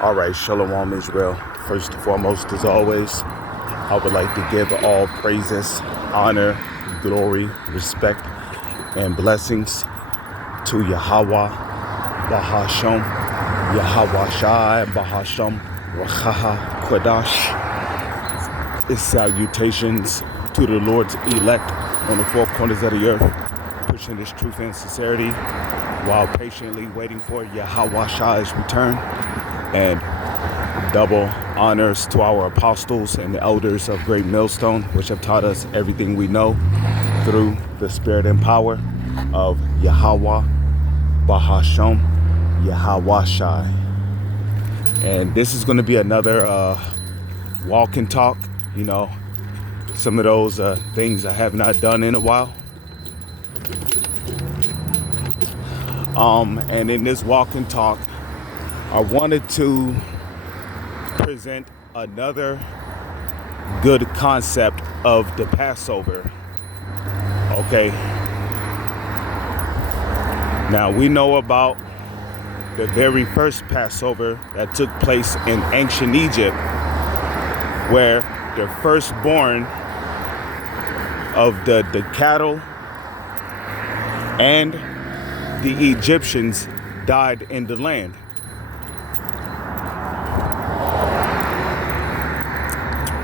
All right, Shalom Israel. First and foremost, as always, I would like to give all praises, honor, glory, respect, and blessings to Yahweh, Bahasham, Yahweh Shai, Bahasham, Rachaha, Kodash. Its salutations to the Lord's elect on the four corners of the earth, pushing this truth and sincerity while patiently waiting for Yahweh Shai's return. And double honors to our apostles and the elders of Great Millstone, which have taught us everything we know through the spirit and power of Yahweh, Bahasham, Yahweh Shai. And this is going to be another walk and talk, some of those things I have not done in a while. And in this walk and talk, I wanted to present another good concept of the Passover. Okay. Now we know about the very first Passover that took place in ancient Egypt, where the firstborn of the cattle and the Egyptians died in the land.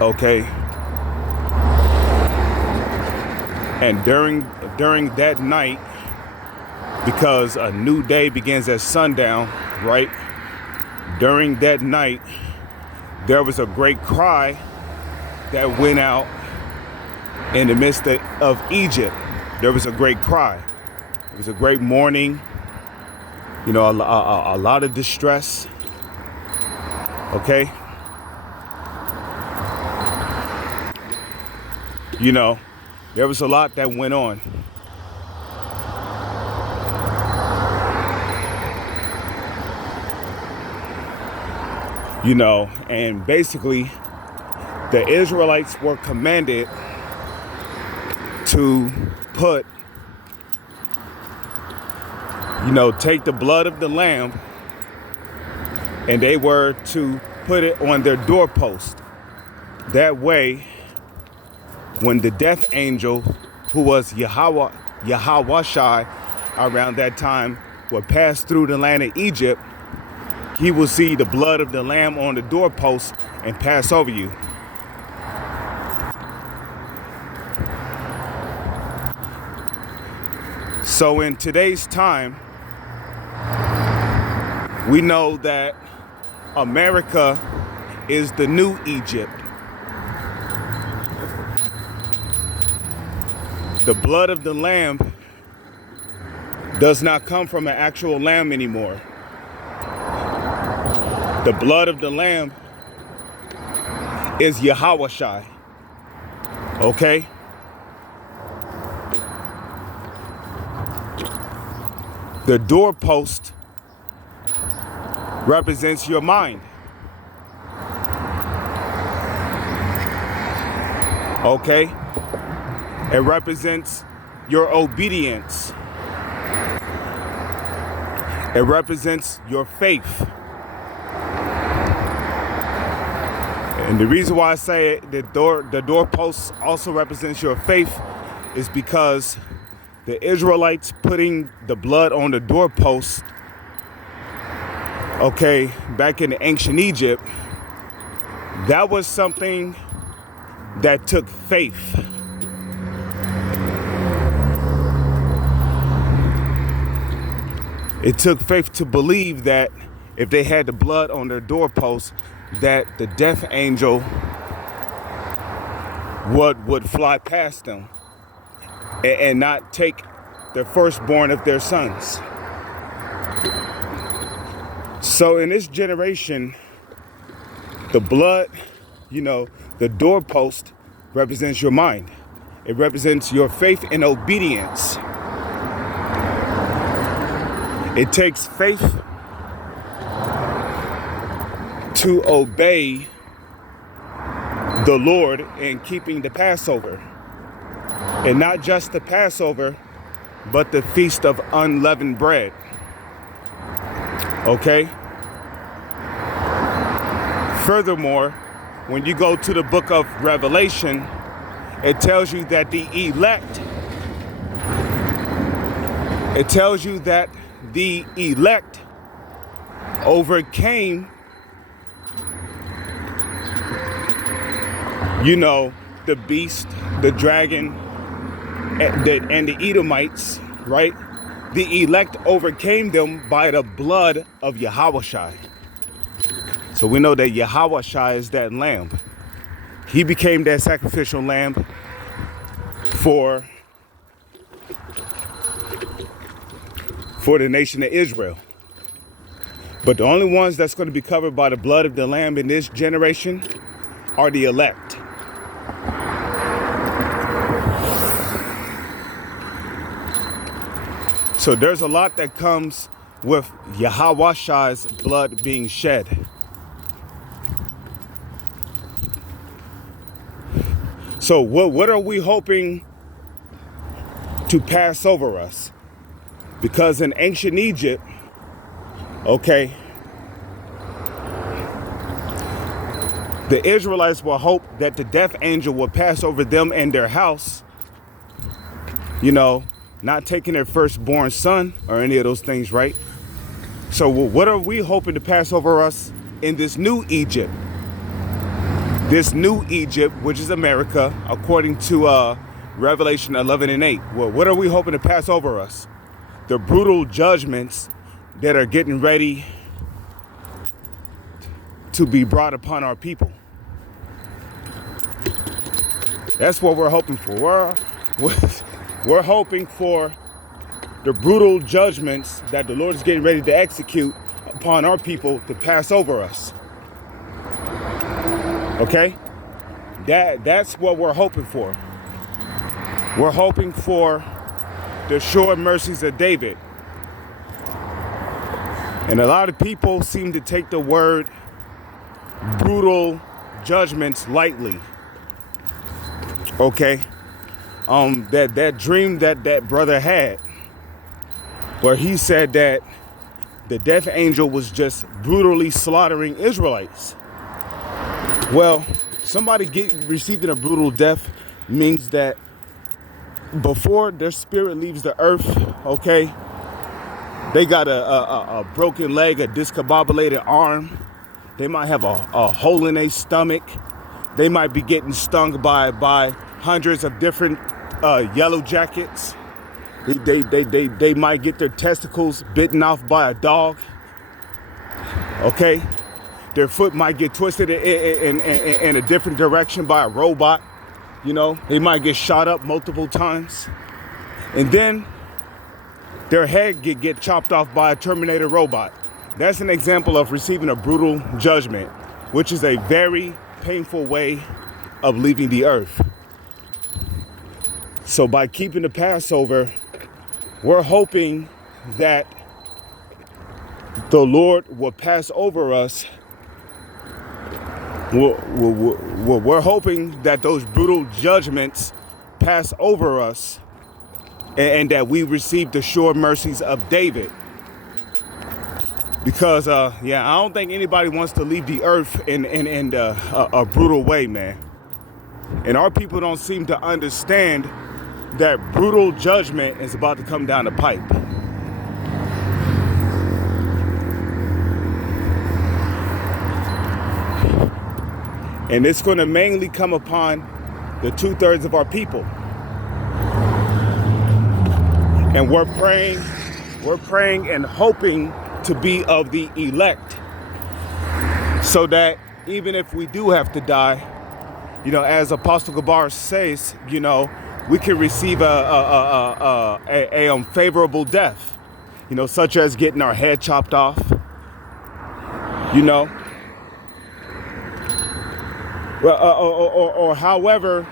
Okay. And during that night, because a new day begins at sundown, right? During that night, there was a great cry that went out in the midst of Egypt. There was a great cry. It was a great mourning, a lot of distress. Okay. There was a lot that went on. And basically the Israelites were commanded to put, take the blood of the lamb, and they were to put it on their doorpost. That way, when the death angel, who was Yahweh Shai around that time, would pass through the land of Egypt, he will see the blood of the lamb on the doorpost and pass over you. So in today's time, we know that America is the new Egypt. The blood of the lamb does not come from an actual lamb anymore. The blood of the lamb is Yahweh Shai. Okay? The doorpost represents your mind. Okay? It represents your obedience. It represents your faith. And the reason why I say the doorpost also represents your faith is because the Israelites putting the blood on the doorpost, okay, back in the ancient Egypt, that was something that took faith. It took faith to believe that if they had the blood on their doorpost, that the death angel would fly past them and not take the firstborn of their sons. So in this generation, the blood, the doorpost represents your mind. It represents your faith and obedience. It takes faith to obey the Lord in keeping the Passover. And not just the Passover, but the Feast of Unleavened Bread. Okay? Furthermore, when you go to the book of Revelation, it tells you that the elect overcame, the beast, the dragon, and the Edomites, right? The elect overcame them by the blood of Yahushua. So we know that Yahushua is that lamb. He became that sacrificial lamb for the nation of Israel. But the only ones that's going to be covered by the blood of the lamb in this generation are the elect. So there's a lot that comes with Yahweh's blood being shed. So what are we hoping to pass over us? Because in ancient Egypt, okay, the Israelites will hope that the death angel will pass over them and their house, not taking their firstborn son or any of those things, right? So what are we hoping to pass over us in this new Egypt? This new Egypt, which is America, according to Revelation 11 and 8. Well, what are we hoping to pass over us? The brutal judgments that are getting ready to be brought upon our people. That's what we're hoping for. We're hoping for the brutal judgments that the Lord is getting ready to execute upon our people to pass over us. Okay? That's what we're hoping for. We're hoping for the sure mercies of David. And a lot of people seem to take the word brutal judgments lightly. Okay? That dream that brother had, where he said that the death angel was just brutally slaughtering Israelites. Well, somebody receiving a brutal death means that before their spirit leaves the earth, okay, they got a broken leg, a discombobulated arm. They might have a hole in their stomach. They might be getting stung by hundreds of different yellow jackets. They might get their testicles bitten off by a dog. Okay? Their foot might get twisted in a different direction by a robot. They might get shot up multiple times. And then their head get chopped off by a Terminator robot. That's an example of receiving a brutal judgment, which is a very painful way of leaving the earth. So by keeping the Passover, we're hoping that the Lord will pass over us. We're hoping that those brutal judgments pass over us, and that we receive the sure mercies of David. Because, I don't think anybody wants to leave the earth in a brutal way, man. And our people don't seem to understand that brutal judgment is about to come down the pipe. And it's going to mainly come upon the 2/3 of our people. And we're praying and hoping to be of the elect, so that even if we do have to die, as Apostle Gabar says, we can receive a favorable death, such as getting our head chopped off, or however,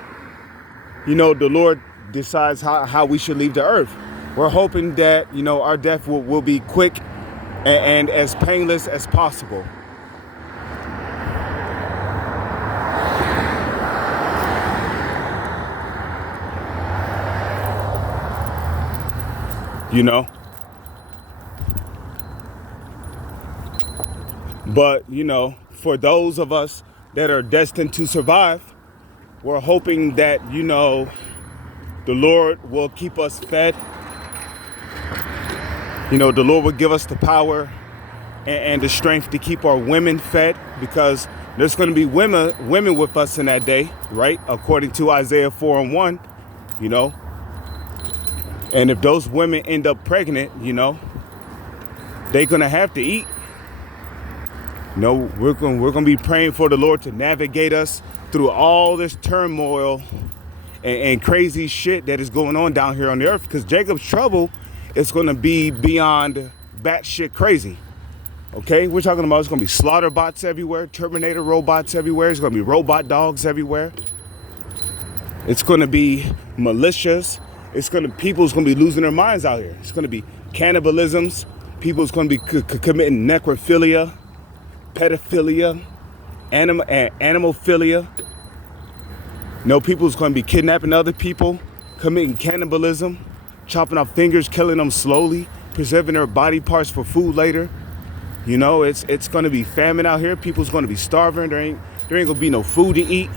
the Lord decides how we should leave the earth. We're hoping that, our death will be quick and as painless as possible. But, for those of us that are destined to survive, we're hoping that, the Lord will keep us fed. The Lord will give us the power and the strength to keep our women fed, because there's going to be women with us in that day, right? According to Isaiah 4:1, And if those women end up pregnant, they're going to have to eat. We're going to be praying for the Lord to navigate us through all this turmoil and crazy shit that is going on down here on the earth, because Jacob's trouble is going to be beyond batshit crazy. Okay, we're talking about it's going to be slaughter bots everywhere, Terminator robots everywhere. It's going to be robot dogs everywhere. It's going to be militias. People's going to be losing their minds out here. It's going to be cannibalisms. People's going to be committing necrophilia, pedophilia, animalphilia. People's going to be kidnapping other people, committing cannibalism, chopping off fingers, killing them slowly, preserving their body parts for food later. It's going to be famine out here. People's going to be starving. There ain't going to be no food to eat.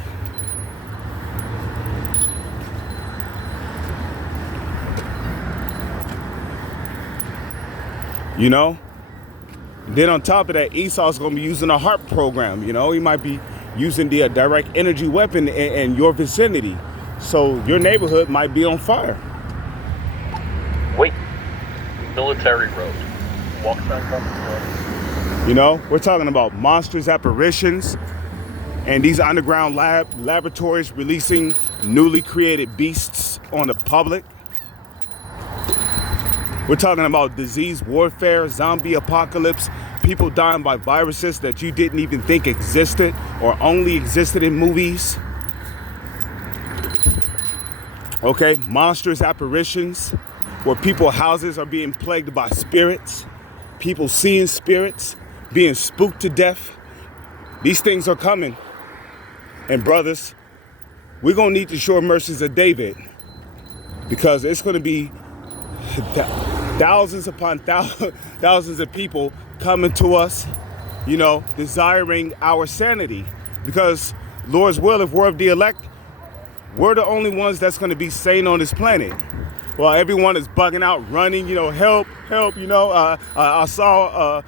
Then on top of that, Esau's going to be using a HARP program. He might be using the direct energy weapon in your vicinity. So your neighborhood might be on fire. Wait. Military road. Walk back up the road. We're talking about monsters, apparitions, and these underground laboratories releasing newly created beasts on the public. We're talking about disease warfare, zombie apocalypse, people dying by viruses that you didn't even think existed or only existed in movies. Okay, monstrous apparitions where people's houses are being plagued by spirits, people seeing spirits, being spooked to death. These things are coming. And brothers, we're going to need the sure mercies of David, because it's going to be thousands upon thousands of people coming to us, desiring our sanity. Because Lord's will, if we're of the elect, we're the only ones that's going to be sane on this planet. Well, everyone is bugging out, running, help. I saw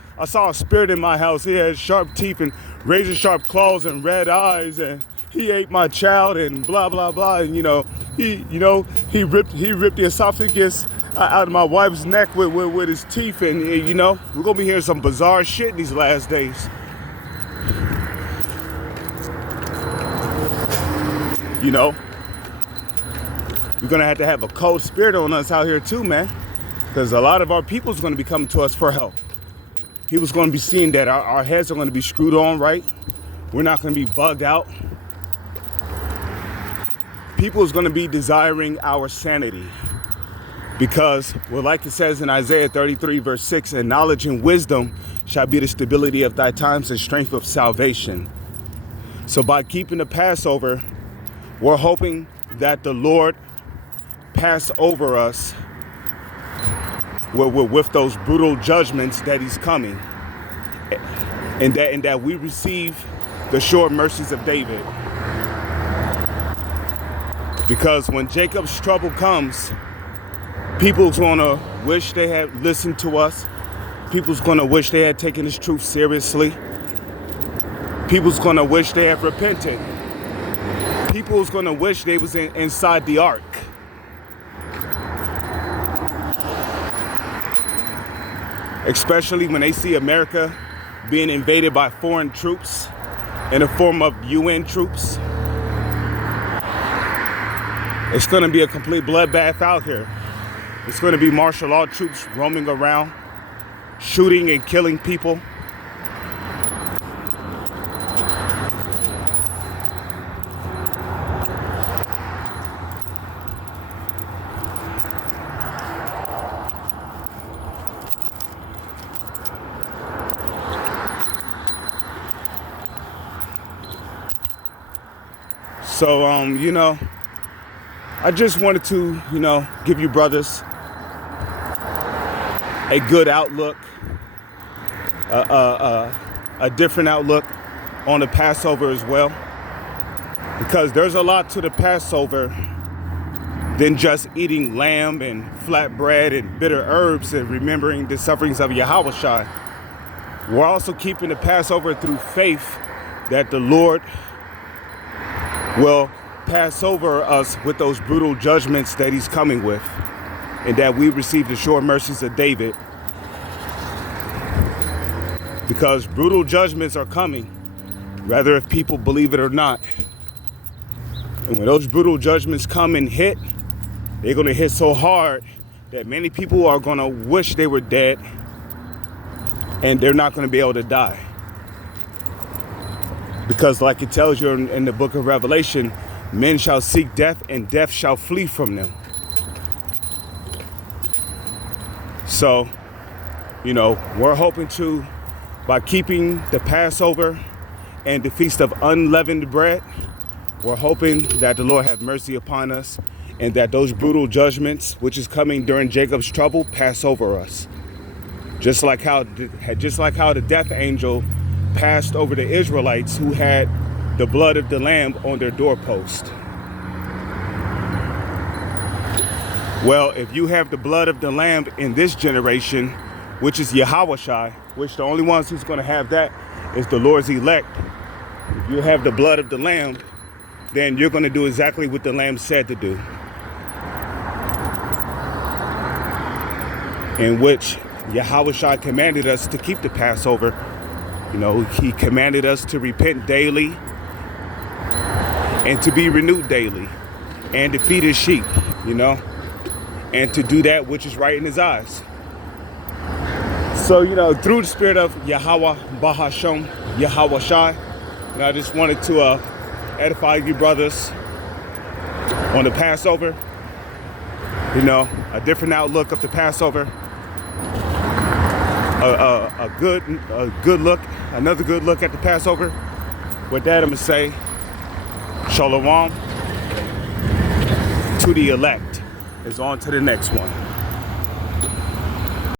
a spirit in my house. He had sharp teeth and razor sharp claws and red eyes, and he ate my child and blah blah blah. And he ripped the esophagus out of my wife's neck with his teeth. And we're gonna be hearing some bizarre shit these last days. We're going to have a cold spirit on us out here too, man. Because a lot of our people's going to be coming to us for help. People's going to be seeing that our heads are going to be screwed on right. We're not going to be bugged out. People's going to be desiring our sanity. Because, like it says in Isaiah 33 verse 6, and knowledge and wisdom shall be the stability of thy times and strength of salvation. So by keeping the Passover, we're hoping that the Lord pass over us with those brutal judgments that he's coming, and that we receive the sure mercies of David. Because when Jacob's trouble comes, people's gonna wish they had listened to us. People's gonna wish they had taken this truth seriously. People's gonna wish they had repented. People's gonna wish they was inside the ark. Especially when they see America being invaded by foreign troops in the form of UN troops. It's going to be a complete bloodbath out here. It's going to be martial law troops roaming around, shooting and killing people. So, I just wanted to, give you brothers a good outlook, a different outlook on the Passover as well, because there's a lot to the Passover than just eating lamb and flatbread and bitter herbs and remembering the sufferings of Yahushua. We're also keeping the Passover through faith that the Lord will pass over us with those brutal judgments that he's coming with, and that we receive the sure mercies of David, because brutal judgments are coming, whether if people believe it or not. And when those brutal judgments come and hit, they're going to hit so hard that many people are going to wish they were dead, and they're not going to be able to die. Because like it tells you in the book of Revelation, men shall seek death and death shall flee from them. So, we're hoping to, by keeping the Passover and the Feast of Unleavened Bread, we're hoping that the Lord have mercy upon us, and that those brutal judgments, which is coming during Jacob's trouble, pass over us. Just like how the death angel passed over the Israelites who had the blood of the lamb on their doorpost. Well, if you have the blood of the lamb in this generation, which is Yahushua, which the only ones who's going to have that is the Lord's elect. If you have the blood of the lamb, then you're going to do exactly what the lamb said to do, in which Yahushua commanded us to keep the Passover. He commanded us to repent daily and to be renewed daily and to feed his sheep, and to do that which is right in his eyes. So, through the spirit of Yahweh, Bahasham, Yahushua, I just wanted to edify you brothers on the Passover. A different outlook of the Passover. A good look, another good look at the Passover. With that, I'm going to say, Shalom to the elect. Is on to the next one.